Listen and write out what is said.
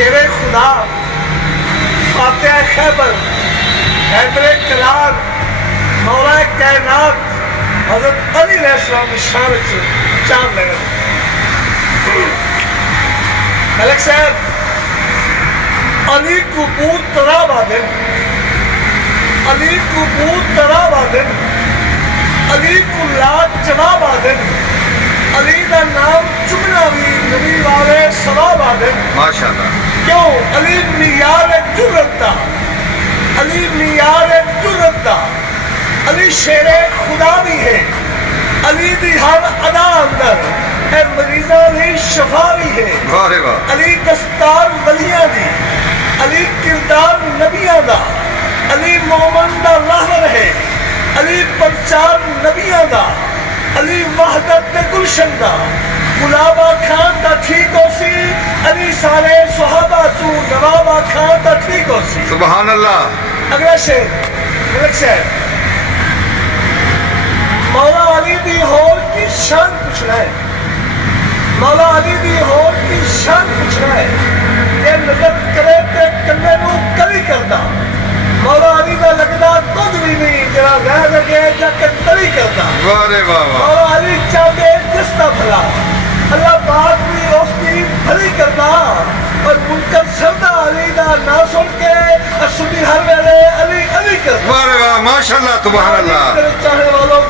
شیر خدا فاتح خیبر حیدر کلار مولا کائنات حضرت علی علیہ السلام کی شان چاند لگا ملک صاحب علی کو بوت ترا بادن علی کو بوت ترا بادن علی کو لات جواب آدن علی دا نام چمنا بھی نبی والے ثواب آدن ماشاءاللہ کیوں علی معیار جرت دا علی معیار جرت دا علی شیر خدا بھی ہے علی دی ہر ادا اندر اے مریضاں دی شفا بھی ہے واہ رے واہ علی دستار ولیاں دی علی کردار نبیاں دا علی مومن دا راہبر ہے علی پرچار نبیاں دا علی وحدت تے گلشن دا گلابا خان دا ٹھیک ہو سی علی سارے صحابہ تو نوابا خان دا ٹھیک ہو سی سبحان اللہ اگلا شیر ملک صاحب مولا علی دی ہور کی شان پوچھنا ہے مولا علی دی ہور کی شان پوچھنا ہے یہ نظر کرے تے کنے نو کلی کردا مولا علی دا لگدا کچھ بھی نہیں جرا غیر لگے جا کے تلی کردا واہ رے واہ واہ مولا علی چاہتے جس دا بھلا اللہ پاک بھی اس کی بھلی کردا اور منکر سردا علی دا نہ سن کے سنی ہر ویلے علی علی کردا واہ رے واہ ماشاءاللہ سبحان اللہ چاہنے والوں